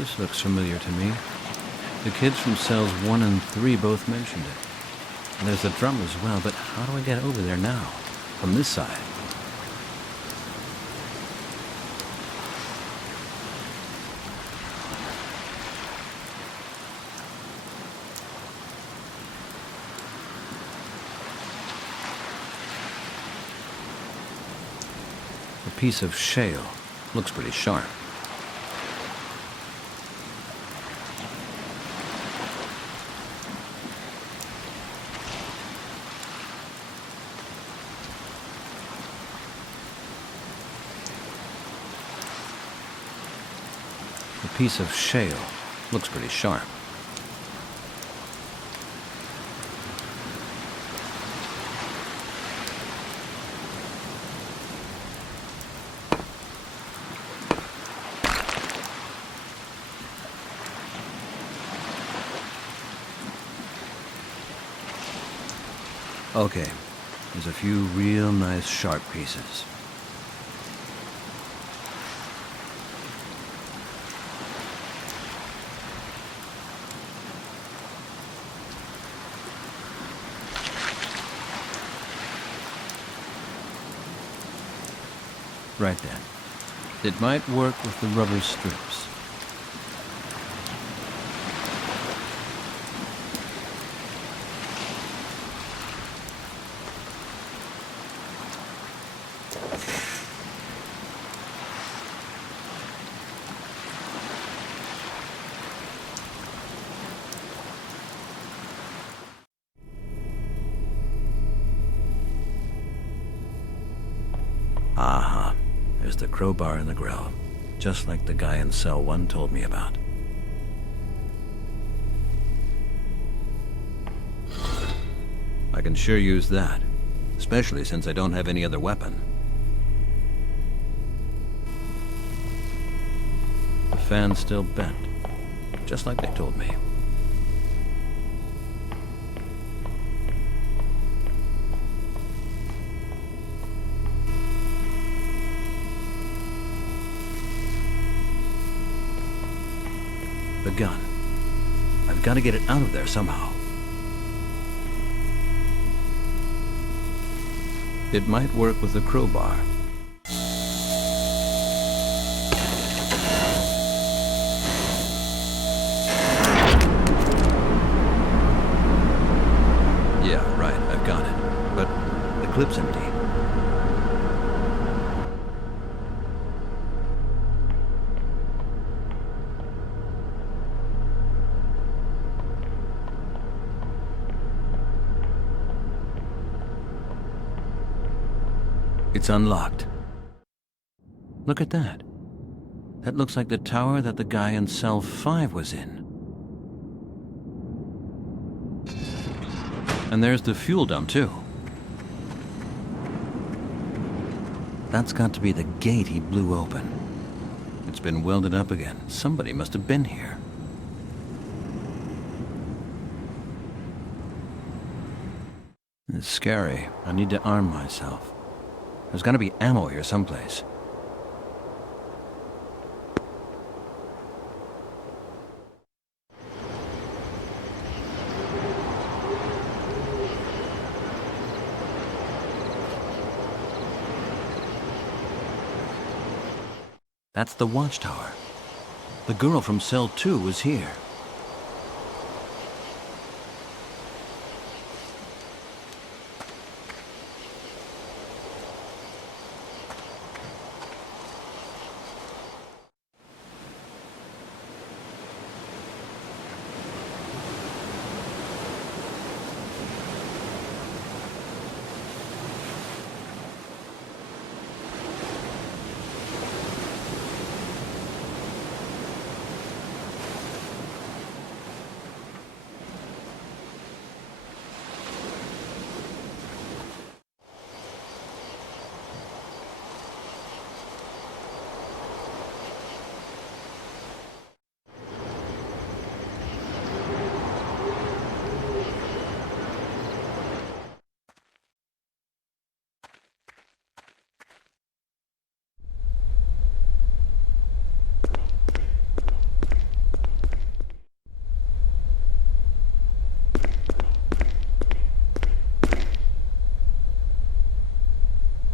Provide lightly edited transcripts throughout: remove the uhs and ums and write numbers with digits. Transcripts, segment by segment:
This looks familiar to me. The kids from cells 1 and 3 both mentioned it. And there's the drum as well, but how do I get over there now? From this side. A piece of shale. Looks pretty sharp. A piece of shale. Looks pretty sharp. Okay, there's a few real nice sharp pieces. Right then. It might work with the rubber strips. Aha. There's the crowbar in the grill, just like the guy in cell 1 told me about. I can sure use that, especially since I don't have any other weapon. The fan's still bent, just like they told me. The gun. I've got to get it out of there somehow. It might work with the crowbar. Yeah, right, I've got it. But the clip's empty. It's unlocked. Look at that. That looks like the tower that the guy in cell 5 was in. And there's the fuel dump, too. That's got to be the gate he blew open. It's been welded up again. Somebody must have been here. It's scary. I need to arm myself. There's got to be ammo here someplace. That's the watchtower. The girl from cell 2 was here.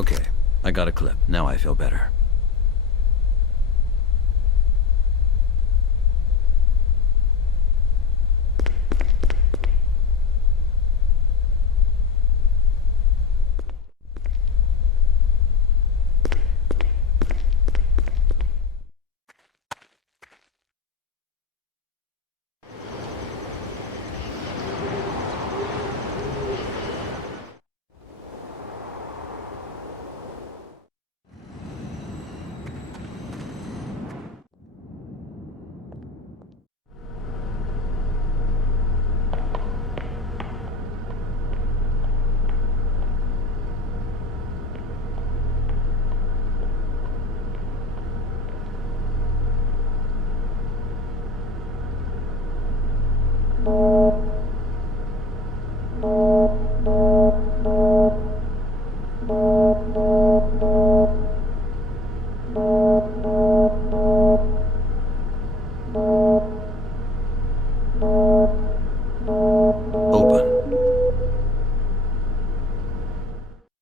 Okay, I got a clip. Now I feel better.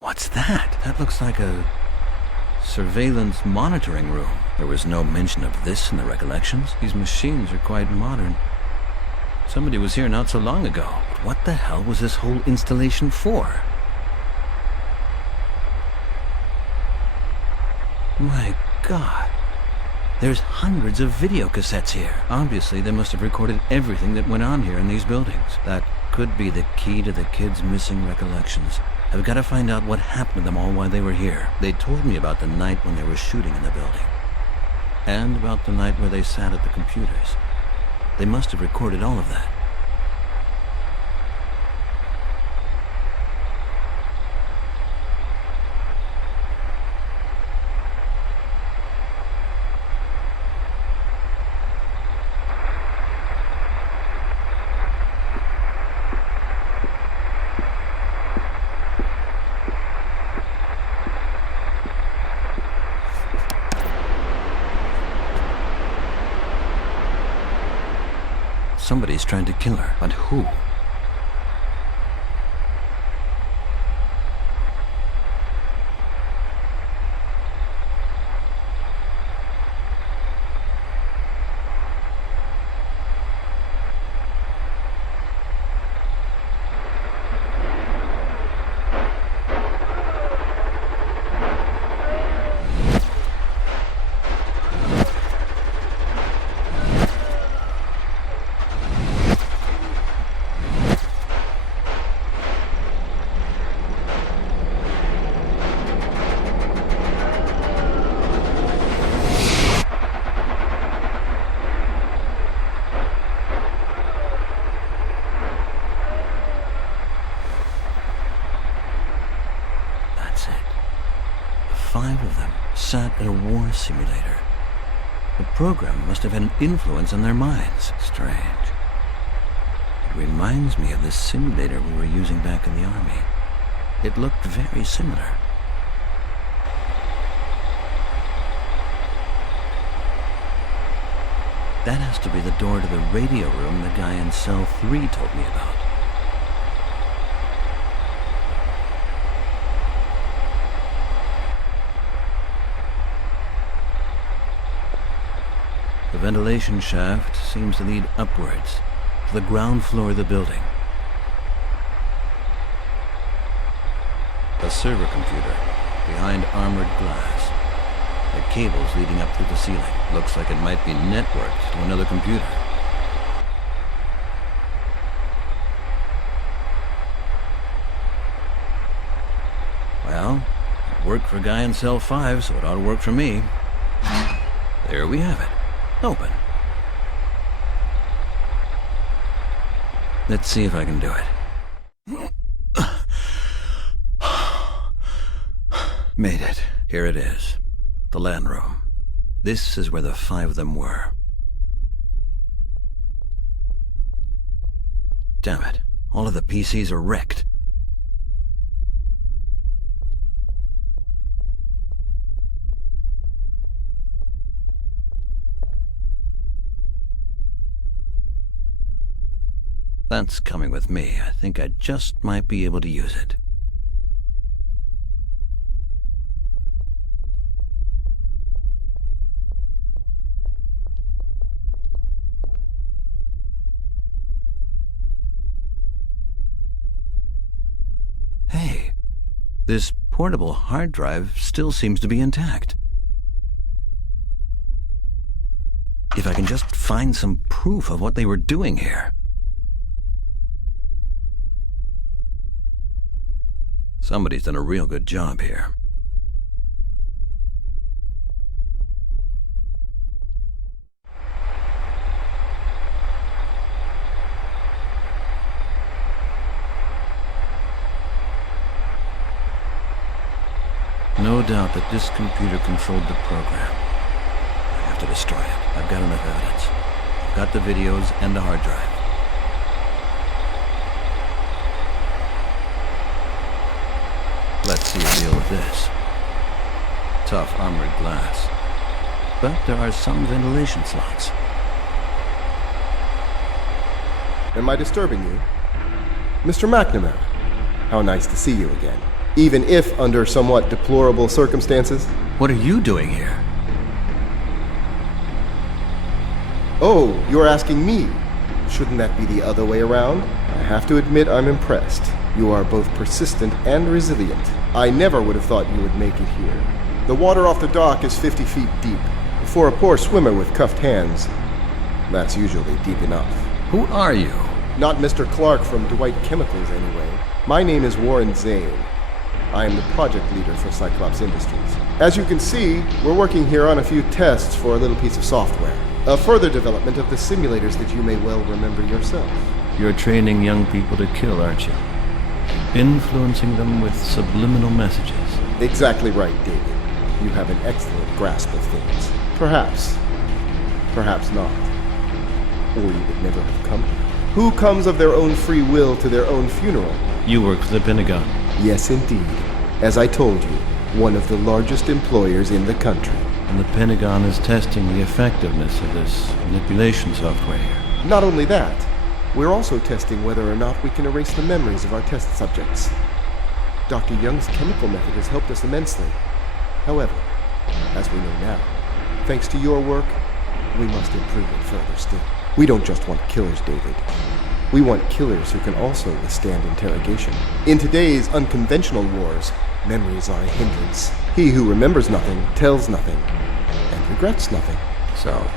What's that? That looks like a surveillance monitoring room. There was no mention of this in the recollections. These machines are quite modern. Somebody was here not so long ago. But what the hell was this whole installation for? My God. There's hundreds of video cassettes here. Obviously, they must have recorded everything that went on here in these buildings. That could be the key to the kids' missing recollections. I've got to find out what happened to them all while they were here. They told me about the night when they were shooting in the building. And about the night where they sat at the computers. They must have recorded all of that. Somebody's trying to kill her, but who? Five of them sat at a war simulator. The program must have had an influence on their minds. Strange. It reminds me of the simulator we were using back in the army. It looked very similar. That has to be the door to the radio room the guy in cell 3 told me about. The ventilation shaft seems to lead upwards to the ground floor of the building. A server computer behind armored glass. The cables leading up through the ceiling. Looks like it might be networked to another computer. Well, it worked for a guy in cell 5, so it ought to work for me. There we have it. Open. Let's see if I can do it. Made it. Here it is. The LAN room. This is where the 5 of them were. Damn it. All of the PCs are wrecked. That's coming with me. I think I just might be able to use it. Hey, this portable hard drive still seems to be intact. If I can just find some proof of what they were doing here. Somebody's done a real good job here. No doubt that this computer controlled the program. I have to destroy it. I've got enough evidence. I've got the videos and the hard drive. Let's see a deal with this. Tough armored glass. But there are some ventilation slots. Am I disturbing you? Mr. McNamara, how nice to see you again. Even if under somewhat deplorable circumstances. What are you doing here? Oh, you're asking me. Shouldn't that be the other way around? I have to admit I'm impressed. You are both persistent and resilient. I never would have thought you would make it here. The water off the dock is 50 feet deep. For a poor swimmer with cuffed hands, that's usually deep enough. Who are you? Not Mr. Clark from Dwight Chemicals, anyway. My name is Warren Zane. I am the project leader for Cyclops Industries. As you can see, we're working here on a few tests for a little piece of software. A further development of the simulators that you may well remember yourself. You're training young people to kill, aren't you? Influencing them with subliminal messages. Exactly right, David. You have an excellent grasp of things. Perhaps. Perhaps not. Or you would never have come here. Who comes of their own free will to their own funeral? You work for the Pentagon. Yes, indeed. As I told you, one of the largest employers in the country. And the Pentagon is testing the effectiveness of this manipulation software here. Not only that, we're also testing whether or not we can erase the memories of our test subjects. Dr. Young's chemical method has helped us immensely. However, as we know now, thanks to your work, we must improve it further still. We don't just want killers, David. We want killers who can also withstand interrogation. In today's unconventional wars, memories are a hindrance. He who remembers nothing tells nothing, and regrets nothing. So,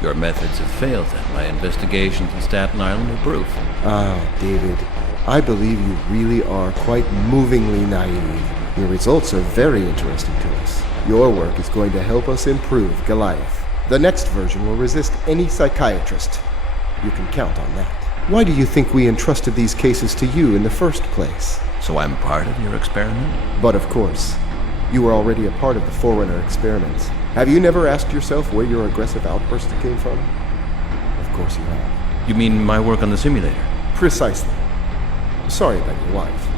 your methods have failed then. My investigations in Staten Island are proof. Ah, David, I believe you really are quite movingly naive. Your results are very interesting to us. Your work is going to help us improve Goliath. The next version will resist any psychiatrist. You can count on that. Why do you think we entrusted these cases to you in the first place? So I'm part of your experiment? But of course, you were already a part of the Forerunner experiments. Have you never asked yourself where your aggressive outbursts came from? Of course you have. You mean my work on the simulator? Precisely. Sorry about your wife.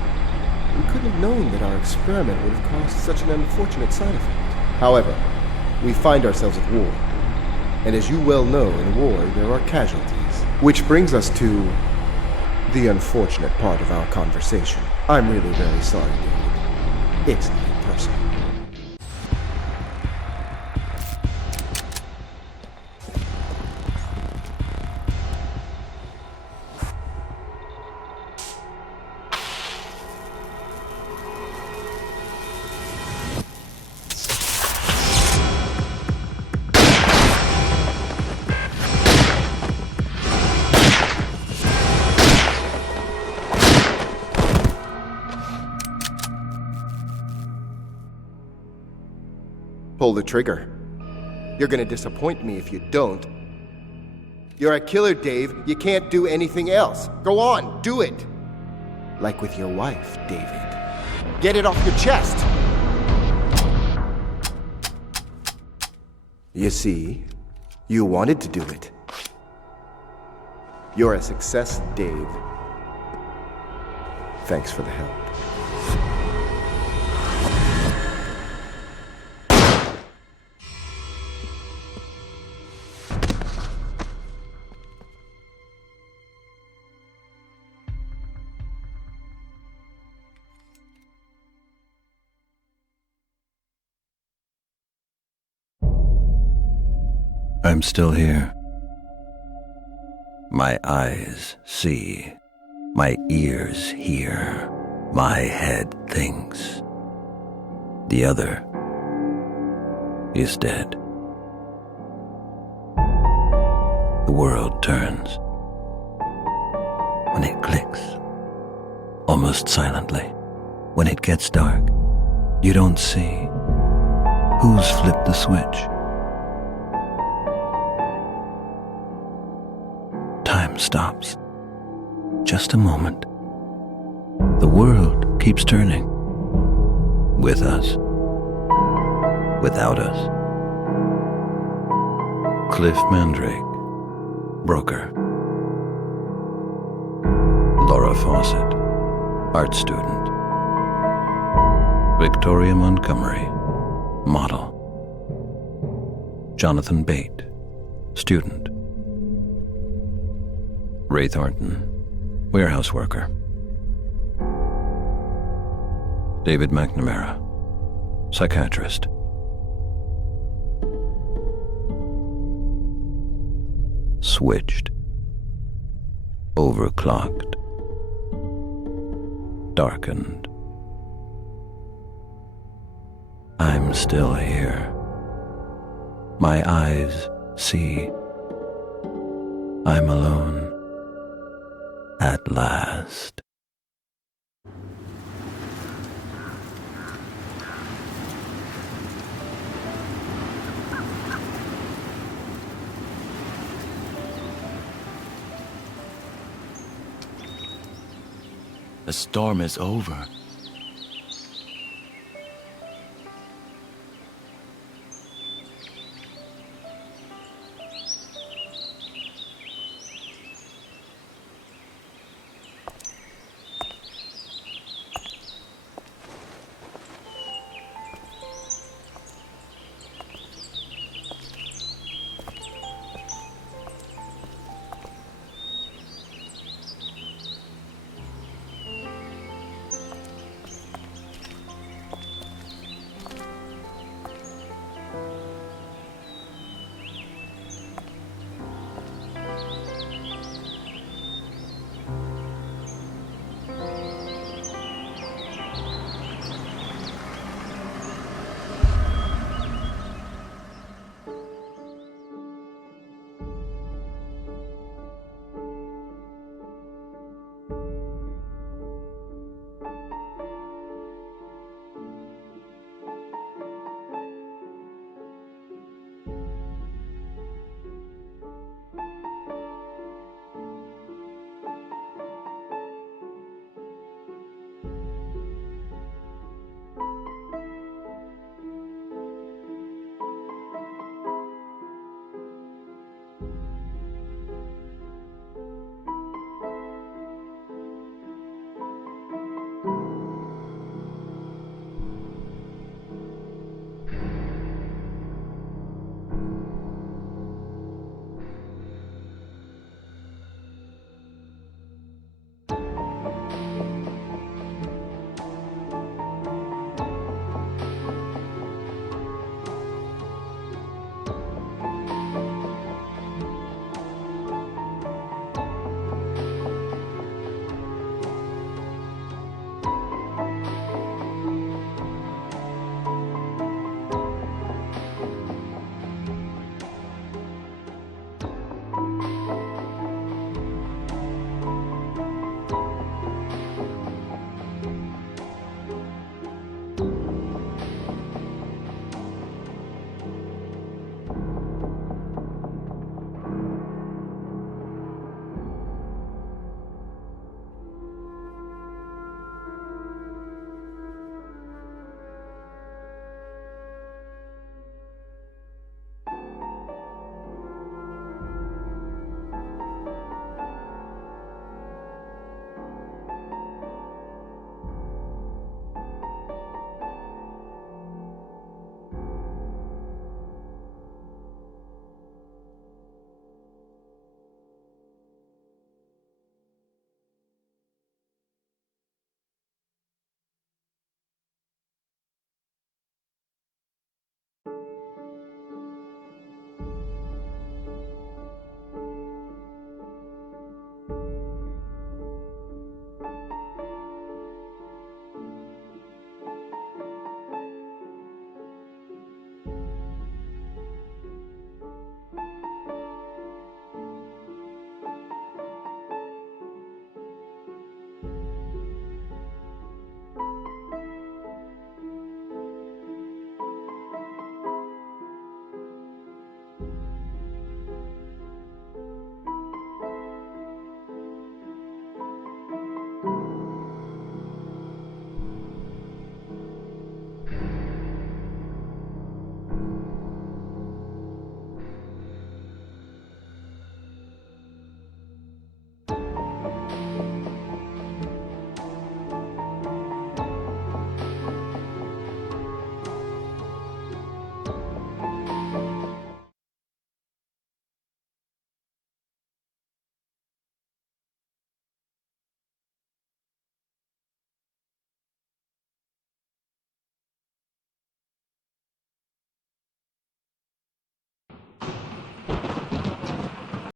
We couldn't have known that our experiment would have caused such an unfortunate side effect. However, we find ourselves at war. And as you well know, in war, there are casualties. Which brings us to the unfortunate part of our conversation. I'm really very sorry, David. It's nothing personal. Pull the trigger. You're gonna disappoint me if you don't. You're a killer, Dave. You can't do anything else. Go on, do it. Like with your wife, David. Get it off your chest. You see, you wanted to do it. You're a success, Dave. Thanks for the help. I'm still here. My eyes see. My ears hear. My head thinks. The other is dead. The world turns. When it clicks, almost silently, when it gets dark, you don't see who's flipped the switch. Time stops. Just a moment. The world keeps turning. With us. Without us. Cliff Mandrake, broker. Laura Fawcett, art student. Victoria Montgomery, model. Jonathan Bate, student. Ray Thornton, warehouse worker. David McNamara, psychiatrist. Switched. Overclocked. Darkened. I'm still here. My eyes see. I'm alone. At last. The storm is over.